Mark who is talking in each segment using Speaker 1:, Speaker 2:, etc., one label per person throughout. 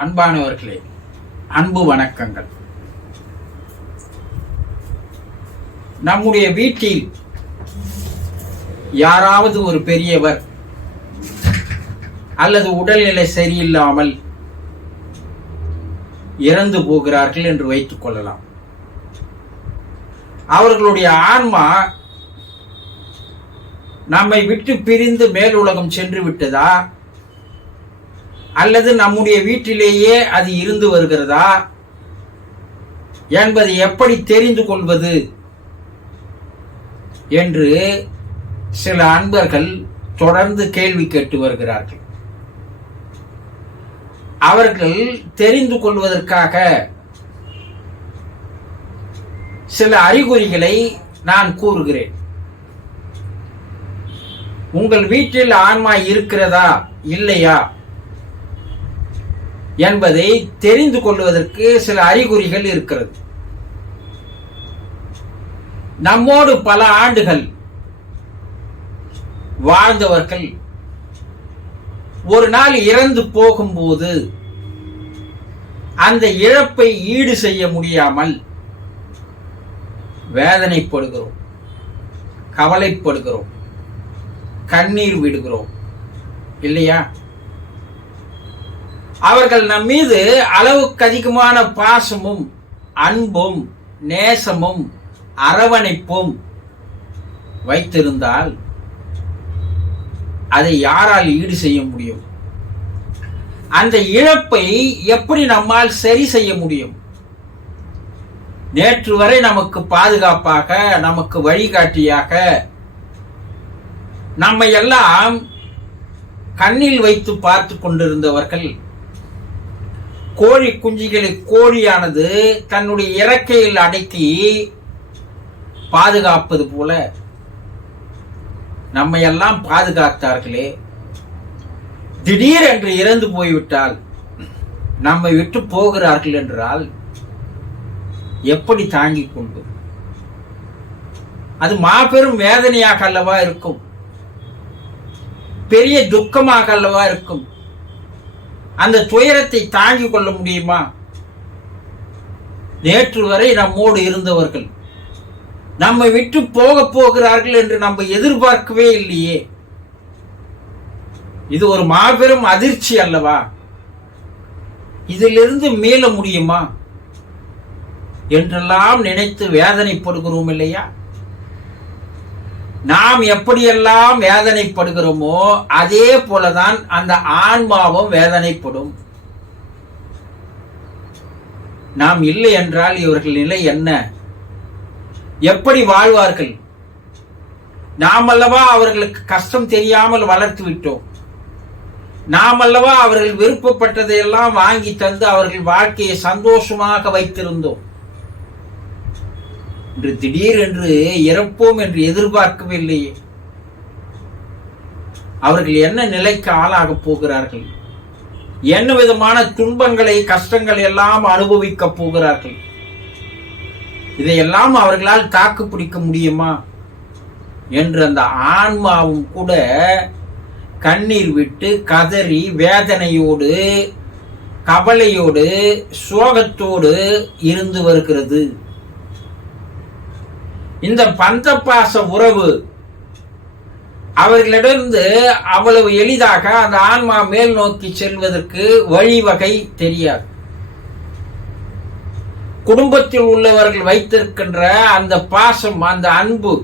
Speaker 1: அன்பானவர்களே அன்பு வணக்கங்கள். நம்முடைய வீட்டில் யாராவது ஒரு பெரியவர் அல்லது உடல்நிலை சரியில்லாமல் இறந்து போகிறார்கள் என்று வைத்துக் கொள்ளலாம். அவர்களுடைய ஆன்மா நம்மை விட்டு பிரிந்து மேலுலகம் சென்று விட்டதா? அல்லது நம்முடைய வீட்டிலேயே அது இருந்து வருகிறதா என்பதை எப்படி தெரிந்து கொள்வது என்று சில அன்பர்கள் தொடர்ந்து கேள்வி கேட்டு வருகிறார்கள். அவர்கள் தெரிந்து கொள்வதற்காக சில அறிகுறிகளை நான் கூறுகிறேன். உங்கள் வீட்டில் ஆன்மா இருக்கிறதா? இல்லையா? என்பதை தெரிந்து கொள்வதற்கு சில அறிகுறிகள் இருக்கிறது. நம்மோடு பல ஆண்டுகள் வாழ்ந்தவர்கள் ஒரு நாள் இறந்து போகும்போது அந்த இழப்பை ஈடு செய்ய முடியாமல் வேதனைப்படுகிறோம் கவலைப்படுகிறோம் கண்ணீர் விடுகிறோம் இல்லையா? அவர்கள் நம் மீது அளவுக்கு அதிகமான பாசமும் அன்பும் நேசமும் அரவணைப்பும் வைத்திருந்தால் அதை யாரால் ஈடு செய்ய முடியும்? அந்த இழப்பை எப்படி நம்மால் சரி செய்ய முடியும்? நேற்று வரை நமக்கு பாதுகாப்பாக நமக்கு வழிகாட்டியாக நம்மை எல்லாம் கண்ணில் வைத்து பார்த்து கொண்டிருந்தவர்கள் கோழி குஞ்சுகளை கோழியானது தன்னுடைய இறக்கையில் அடக்கி பாதுகாப்பது போல நம்மை எல்லாம் பாதுகாத்தார்களே. திடீரென்று இறந்து போய்விட்டால் நம்மை விட்டு போகிறார்கள் என்றால் எப்படி தாங்கிக் கொண்டு? அது மாபெரும் வேதனையாக அல்லவா இருக்கும்? பெரிய துக்கமாக அல்லவா இருக்கும்? அந்த துயரத்தை தாங்கிக் கொள்ள முடியுமா? நேற்று வரை நம்மோடு இருந்தவர்கள் நம்மை விட்டு போக போகிறார்கள் என்று நம்ம எதிர்பார்க்கவே இல்லையே. இது ஒரு மாபெரும் அதிர்ச்சி அல்லவா? இதிலிருந்து மீள முடியுமா? என்றெல்லாம் நினைத்து வேதனைப்படுகிறோம் இல்லையா? நாம் எப்படியெல்லாம் வேதனைப்படுகிறோமோ அதே போலதான் அந்த ஆன்மாவும் வேதனைப்படும். நாம் இல்லை என்றால் இவர்கள் நிலை என்ன? எப்படி வாழ்வார்கள்? நாம் அல்லவா அவர்களுக்கு கஷ்டம் தெரியாமல் வளர்த்து விட்டோம்? நாம் அல்லவா அவர்கள் விருப்பப்பட்டதையெல்லாம் வாங்கி தந்து அவர்கள் வாழ்க்கையை சந்தோஷமாக வைத்திருந்தோம்? இன்று திடீரென்று இறப்போம் என்று எதிர்பார்க்கவில்லையே அவர்கள் என்ன நிலைக்கு ஆளாகப் போகிறார்கள்? என்ன விதமான துன்பங்களை கஷ்டங்கள் எல்லாம் அனுபவிக்கப் போகிறார்கள்? இதையெல்லாம் அவர்களால் தாக்கு பிடிக்க முடியுமா? என்று அந்த ஆன்மாவும் கூட கண்ணீர் விட்டு கதறி வேதனையோடு கவலையோடு சோகத்தோடு இருந்து வருகிறது. இந்த பந்தப்பாச உறவு அவர்களிடந்து அவ்வளவு எளிதாக அந்த ஆன்மா மேல் நோக்கி செல்வதற்கு வழிவகை தெரியாது. குடும்பத்தில் உள்ளவர்கள் வைத்திருக்கின்ற அந்த பாசம் அந்த அன்பு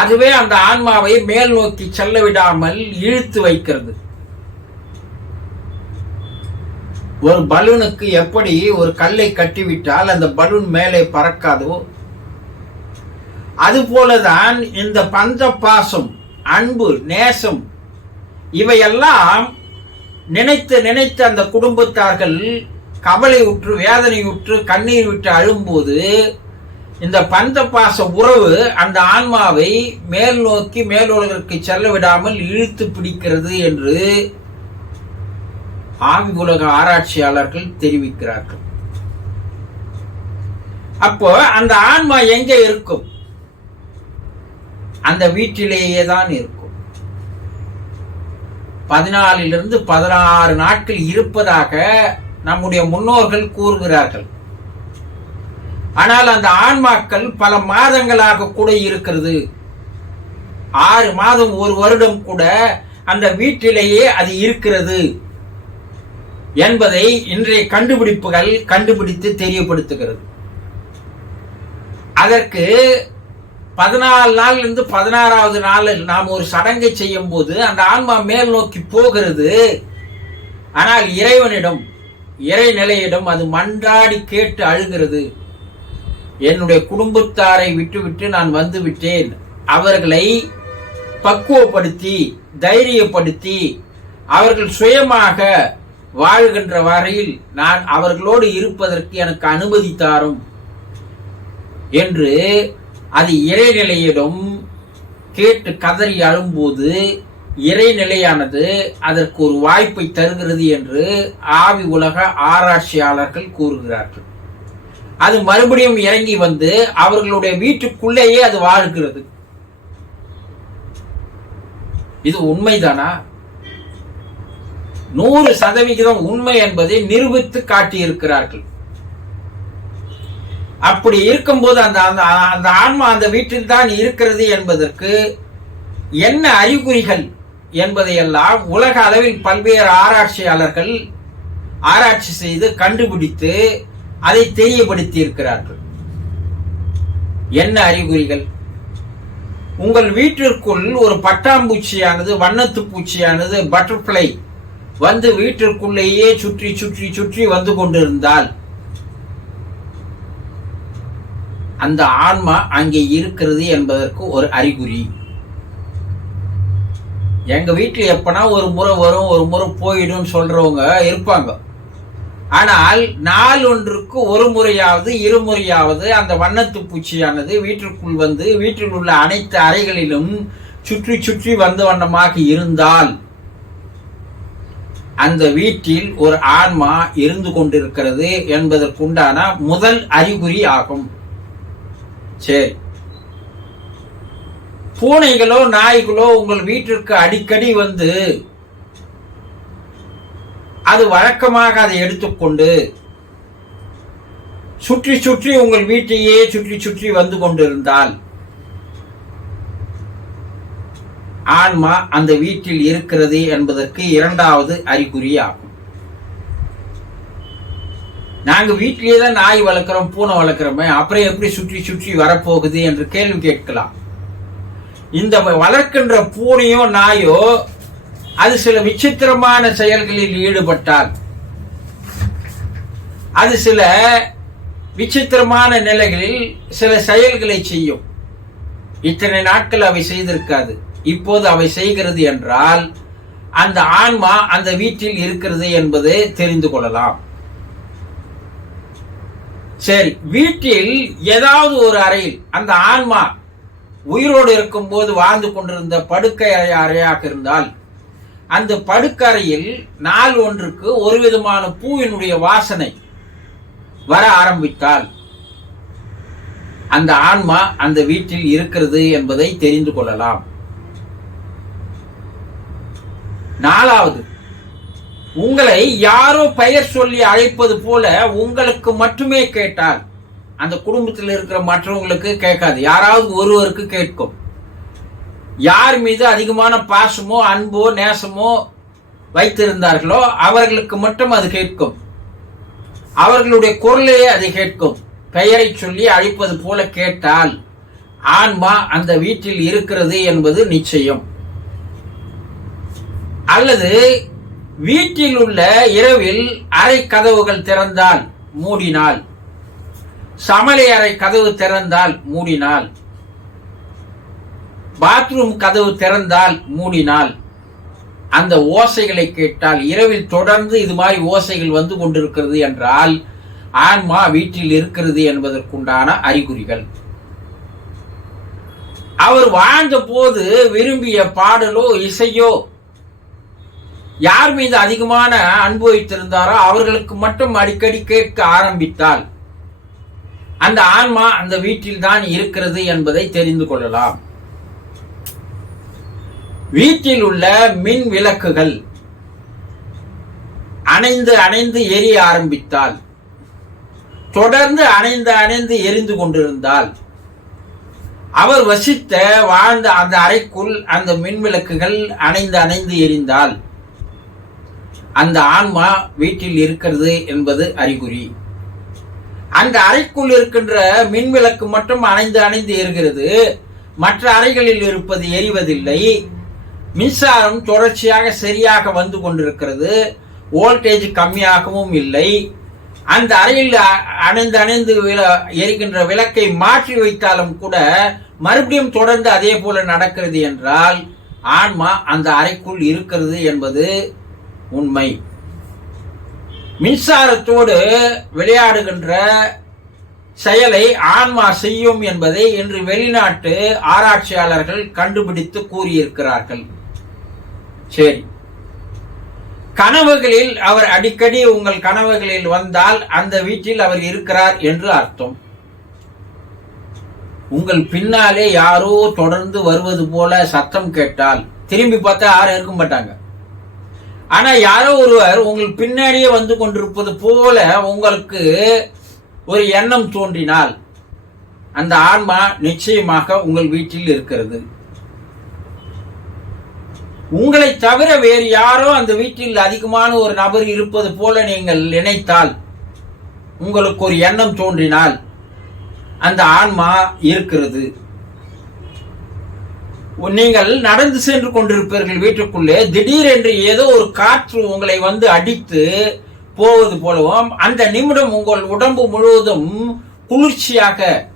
Speaker 1: அதுவே அந்த ஆன்மாவை மேல் நோக்கி செல்ல விடாமல் இழுத்து வைக்கிறது. ஒரு பலூனுக்கு எப்படி ஒரு கல்லை கட்டிவிட்டால் அந்த பலூன் மேலே பறக்காதோ அதுபோலதான் இந்த பந்த பாசம் அன்பு நேசம் இவையெல்லாம் நினைத்து நினைத்து அந்த குடும்பத்தார்கள் கவலை உற்று வேதனை உற்று கண்ணீர் விட்டு அழும்போது இந்த பந்த பாச உறவு அந்த ஆன்மாவை மேல் நோக்கி மேலுலகிற்கு செல்ல விடாமல் இழுத்து பிடிக்கிறது என்று ஆவி உலக ஆராய்ச்சியாளர்கள் தெரிவிக்கிறார்கள். அப்போ அந்த ஆன்மா எங்க இருக்கும்? அந்த வீட்டிலேயே தான் இருக்கும். பதினாலிலிருந்து பதினாறு நாட்கள் இருப்பதாக நம்முடைய முன்னோர்கள் கூறுகிறார்கள். ஆனால் அந்த ஆன்மாக்கள் பல மாதங்களாக கூட இருக்கிறது. ஆறு மாதம் ஒரு வருடம் கூட அந்த வீட்டிலேயே அது இருக்கிறது என்பதை இன்றைய கண்டுபிடிப்புகள் கண்டுபிடித்து தெரியப்படுத்துகிறது. அதற்கு பதினாலு நாள்லேருந்து பதினாறாவது நாளில் நாம் ஒரு சடங்கை செய்யும் போது அந்த ஆன்மா மேல் நோக்கி போகிறது. ஆனால் இறைவனிடம் இறைநிலையிடம் அது மன்றாடி கேட்டு அழுகிறது. என்னுடைய குடும்பத்தாரை விட்டுவிட்டு நான் வந்து விட்டேன். அவர்களை பக்குவப்படுத்தி தைரியப்படுத்தி அவர்கள் சுயமாக வாழ்கின்ற வரையில் நான் அவர்களோடு இருப்பதற்கு எனக்கு அனுமதி தாரும். என்று அது இறைநிலையிடம் கேட்டு கதறி அழும்போது இறைநிலையானது அதற்கு ஒரு வாய்ப்பை தருகிறது என்று ஆவி உலக ஆராய்ச்சியாளர்கள் கூறுகிறார்கள். அது மறுபடியும் இறங்கி வந்து அவர்களுடைய வீட்டுக்குள்ளேயே அது வாழ்கிறது. இது உண்மைதானா? நூறு சதவிகிதம் உண்மை என்பதை நிரூபித்து காட்டியிருக்கிறார்கள். அப்படி இருக்கும்போது அந்த அந்த அந்த ஆன்மா அந்த வீட்டில் தான் இருக்கிறது என்பதற்கு என்ன அறிகுறிகள் என்பதையெல்லாம் உலக அளவில் பல்வேறு ஆராய்ச்சியாளர்கள் ஆராய்ச்சி செய்து கண்டுபிடித்து அதை தெரியப்படுத்தி இருக்கிறார்கள் என்ன அறிகுறிகள்? உங்கள் வீட்டிற்குள் ஒரு பட்டாம்பூச்சியானது வண்ணத்து பூச்சியானது பட்டர்ஃப்ளை வந்து வீட்டிற்குள்ளேயே சுற்றி சுற்றி சுற்றி வந்து கொண்டிருந்தால் அந்த ஆன்மா அங்கே இருக்கிறது என்பதற்கு ஒரு அறிகுறி. எங்க வீட்டில் எப்பனா ஒரு முறை வரும் ஒரு முறை போயிடும் சொல்றவங்க இருப்பாங்க. ஆனால் நாள் ஒன்றுக்கு ஒரு முறையாவது இருமுறையாவது அந்த வண்ணத்து பூச்சியானது வீட்டிற்குள் வந்து வீட்டில் உள்ள அனைத்து அறைகளிலும் சுற்றி சுற்றி வந்த வண்ணமாக இருந்தால் அந்த வீட்டில் ஒரு ஆன்மா இருந்து கொண்டிருக்கிறது என்பதற்குண்டான முதல் அறிகுறி ஆகும். சரி பூனைகளோ நாய்களோ உங்கள் வீட்டிற்கு அடிக்கடி வந்து அது வழக்கமாக அதை எடுத்துக்கொண்டு சுற்றி சுற்றி உங்கள் வீட்டையே சுற்றி சுற்றி வந்து கொண்டிருந்தால் ஆன்மா அந்த வீட்டில் இருக்கிறது என்பதற்கு இரண்டாவது அறிகுறியாகும். நாங்கள் வீட்டிலே வீட்டிலேயே தான் நாய் வளர்க்குறோம் பூனை வளர்க்குறோமே அப்புறம் எப்படி சுற்றி சுற்றி வரப்போகுது என்று கேள்வி கேட்கலாம். இந்த வளர்க்கின்ற பூனையோ நாயோ அது சில விசித்திரமான செயல்களில் ஈடுபட்டால் அது சில விசித்திரமான நிலைகளில் சில செயல்களை செய்யும். இத்தனை நாட்கள் அவை செய்திருக்காது. இப்போது அவை செய்கிறது என்றால் அந்த ஆன்மா அந்த வீட்டில் இருக்கிறது என்பது தெரிந்து கொள்ளலாம். சரி வீட்டில் ஏதாவது ஒரு அறையில் அந்த ஆன்மா உயிரோடு இருக்கும்போது வாழ்ந்து கொண்டிருந்த படுக்கை அறை அறையாக இருந்தால் அந்த படுக்கறையில் நாள் ஒன்றுக்கு ஒரு விதமான பூவினுடைய வாசனை வர ஆரம்பித்தால் அந்த ஆன்மா அந்த வீட்டில் இருக்கிறது என்பதை தெரிந்து கொள்ளலாம். நாலாவது உங்களை யாரோ பெயர் சொல்லி அழைப்பது போல உங்களுக்கு மட்டுமே கேட்டால் அந்த குடும்பத்தில் இருக்கிற மற்றவங்களுக்கு கேட்காது. யாராவது ஒருவருக்கு கேட்கும். யார் மீது அதிகமான பாசமோ அன்போ நேசமோ வைத்திருந்தார்களோ அவர்களுக்கு மட்டும் அது கேட்கும். அவர்களுடைய குரலையே அதை கேட்கும். பெயரை சொல்லி அழைப்பது போல கேட்டால் ஆன்மா அந்த வீட்டில் இருக்கிறது என்பது நிச்சயம். அல்லது வீட்டில் உள்ள இரவில் அறை கதவுகள் திறந்தால் மூடினால். சமலை அறை கதவு திறந்தால் மூடினால். பாத்ரூம் கதவு திறந்தால் மூடினால். அந்த ஓசைகளை கேட்டால் இரவில் தொடர்ந்து இது மாதிரி ஓசைகள் வந்து கொண்டிருக்கிறது என்றால் ஆன்மா வீட்டில் இருக்கிறது என்பதற்குண்டான அறிகுறிகள். அவர் வாழ்ந்த போது விரும்பிய பாடலோ இசையோ யார் மீது அதிகமான அன்பு வைத்திருந்தாரோ அவர்களுக்கு மட்டும் அடிக்கடி கேட்க ஆரம்பித்தால் அந்த ஆன்மா அந்த வீட்டில் தான் இருக்கிறது என்பதை தெரிந்து கொள்ளலாம். வீட்டில் உள்ள மின் விளக்குகள் அணைந்து அணைந்து எரிய ஆரம்பித்தால் தொடர்ந்து அணைந்து அணைந்து எரிந்து கொண்டிருந்தால் அவர் வசித்த வாழ்ந்த அந்த அறைக்குள் அந்த மின் விளக்குகள் அணைந்து அணைந்து எரிந்தால் அந்த ஆன்மா வீட்டில் இருக்கிறது என்பது அறிகுறி. அந்த அறைக்குள் இருக்கின்ற மின் விளக்கு மட்டும் அணைந்து அணைந்து இருக்கிறது மற்ற அறைகளில் இருப்பது எரிவதில்லை. மின்சாரம் தொடர்ச்சியாக சரியாக வந்து கொண்டிருக்கிறது. வோல்டேஜ் கம்மியாகவும் இல்லை. அந்த அறையில் அணைந்து அணைந்து விள- எரிகின்ற விளக்கை மாற்றி வைத்தாலும் கூட மறுபடியும் தொடர்ந்து அதே போல நடக்கிறது என்றால் ஆன்மா அந்த அறைக்குள் இருக்கிறது என்பது உண்மை. மின்சாரத்தோடு விளையாடுகின்ற செயலை ஆன்மா செய்யும் என்பதை இன்று வெளிநாட்டு ஆராய்ச்சியாளர்கள் கண்டுபிடித்து கூறியிருக்கிறார்கள். சரி. கனவுகளில் அவர் அடிக்கடி உங்கள் கனவுகளில் வந்தால் அந்த வீட்டில் அவர் இருக்கிறார் என்று அர்த்தம். உங்கள் பின்னாலே யாரோ தொடர்ந்து வருவது போல சத்தம் கேட்டால் திரும்பி பார்த்தா யாரும் இருக்க மாட்டாங்க. ஆனா யாரோ ஒருவர் உங்களுக்கு பின்னாடியே வந்து கொண்டிருப்பது போல உங்களுக்கு ஒரு எண்ணம் தோன்றினால் அந்த ஆன்மா நிச்சயமாக உங்கள் வீட்டில் இருக்கிறது. உங்களை தவிர வேறு யாரோ அந்த வீட்டில் அதிகமான ஒரு நபர் இருப்பது போல நீங்கள் நினைத்தால் உங்களுக்கு ஒரு எண்ணம் தோன்றினால் அந்த ஆன்மா இருக்கிறது. நீங்கள் நடந்து சென்று கொண்டிருப்பீர்கள் வீட்டுக்குள்ளே திடீரென்று ஏதோ ஒரு காற்று உங்களை வந்து அடித்து போவது போலவும் அந்த நிமிடம் உங்கள் உடம்பு முழுவதும் குளிர்ச்சியாக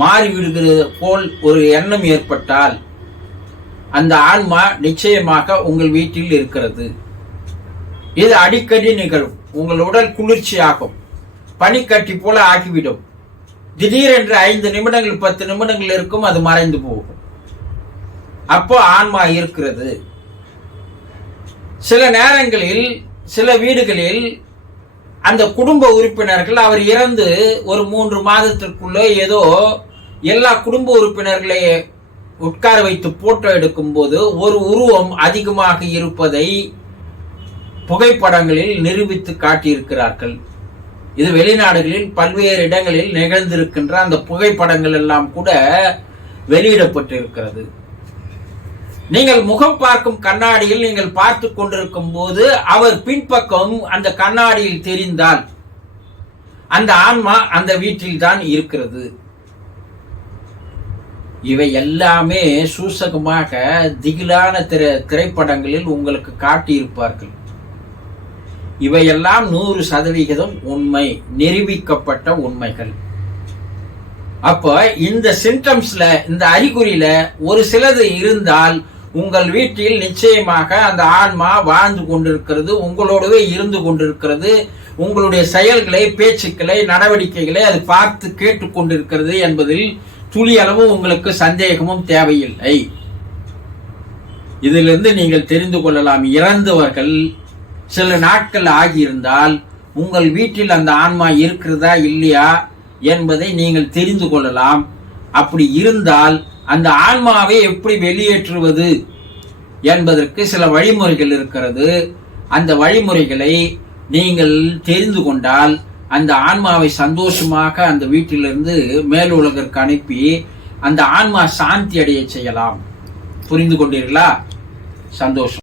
Speaker 1: மாறிவிடுகிறது போல் ஒரு எண்ணம் ஏற்பட்டால் அந்த ஆன்மா நிச்சயமாக உங்கள் வீட்டில் இருக்கிறது. இது அடிக்கடி நிகழும். உங்கள் உடல் குளிர்ச்சியாகும். பனிக்கட்டி போல ஆகிவிடும். திடீரென்று ஐந்து நிமிடங்கள் பத்து நிமிடங்கள் இருக்கும் அது மறைந்து போகும். அப்போ ஆன்மா இருக்கிறது. சில நேரங்களில் சில வீடுகளில் அந்த குடும்ப உறுப்பினர்கள் அவர் இறந்து ஒரு மூன்று மாதத்திற்குள்ளே ஏதோ எல்லா குடும்ப உறுப்பினர்களை உட்கார வைத்து போட்டோ எடுக்கும்போது ஒரு உருவம் அதிகமாக இருப்பதை புகைப்படங்களில் நிரூபித்து காட்டியிருக்கிறார்கள். இது வெளிநாடுகளில் பல்வேறு இடங்களில் நிகழ்ந்திருக்கின்ற அந்த புகைப்படங்கள் எல்லாம் கூட வெளியிடப்பட்டிருக்கிறது. நீங்கள் முகம் பார்க்கும் கண்ணாடியில் நீங்கள் பார்த்து கொண்டிருக்கும் போது அவர் பின்பக்கம் அந்த கண்ணாடியில் தெரிந்தால் அந்த ஆன்மா அந்த வீட்டில் தான் இருக்கிறது. இவை எல்லாமே சூசகமாக திகிலான திரை திரைப்படங்களில் உங்களுக்கு காட்டியிருப்பார்கள். இவையெல்லாம் நூறு சதவிகிதம் உண்மை நிரூபிக்கப்பட்ட உண்மைகள். அப்போ இந்த சிம்டம்ஸ்ல இந்த அறிகுறியில ஒரு சிலது இருந்தால் உங்கள் வீட்டில் நிச்சயமாக அந்த ஆன்மா வாழ்ந்து கொண்டிருக்கிறது உங்களோடவே இருந்து கொண்டிருக்கிறது உங்களுடைய செயல்களை பேச்சுக்களை நடவடிக்கைகளை அது பார்த்து கேட்டுக்கொண்டிருக்கிறது என்பதில் துளி அளவு உங்களுக்கு சந்தேகமும் தேவையில்லை. இதிலிருந்து நீங்கள் தெரிந்து கொள்ளலாம். இறந்தவர்கள் சில நாட்கள் ஆகியிருந்தால் உங்கள் வீட்டில் அந்த ஆன்மா இருக்கிறதா இல்லையா என்பதை நீங்கள் தெரிந்து கொள்ளலாம். அப்படி இருந்தால் அந்த ஆன்மாவை எப்படி வெளியேற்றுவது என்பதற்கு சில வழிமுறைகள் இருக்கிறது. அந்த வழிமுறைகளை நீங்கள் தெரிந்து கொண்டால் அந்த ஆன்மாவை சந்தோஷமாக அந்த வீட்டிலிருந்து மேல் உலகிற்கு அனுப்பி அந்த ஆன்மா சாந்தி அடைய செய்யலாம். புரிந்து கொண்டீர்களா? சந்தோஷம்.